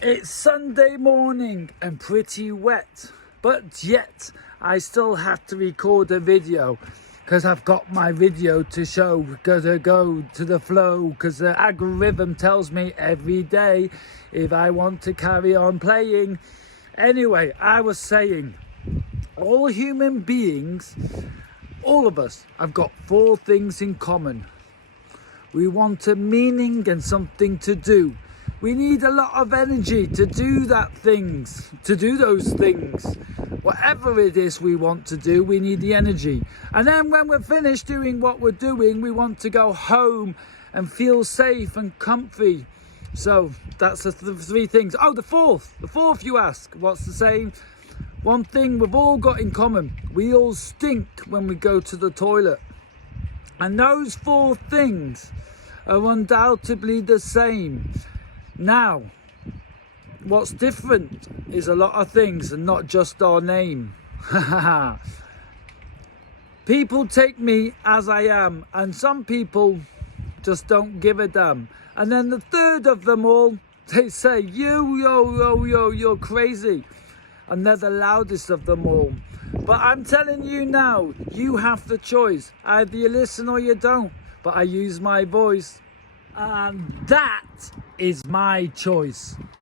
It's Sunday morning and pretty wet, but yet I still have to record a video because I've got my video to show, gotta go to the flow because the algorithm tells me every day if I want to carry on playing. Anyway, I was saying, all human beings, all of us, have got 4 things in common. We want a meaning and something to do. We need a lot of energy to do those things. Whatever it is we want to do, we need the energy. And then when we're finished doing what we're doing, we want to go home and feel safe and comfy. So that's the 3 things. Oh, the fourth you ask, what's the same? One thing we've all got in common. We all stink when we go to the toilet. And those 4 things are undoubtedly the same. Now, what's different is a lot of things and not just our name. People take me as I am, and some people just don't give a damn. And then the third of them all, they say, you're crazy. And they're the loudest of them all. But I'm telling you now, you have the choice. Either you listen or you don't. But I use my voice. And that is my choice.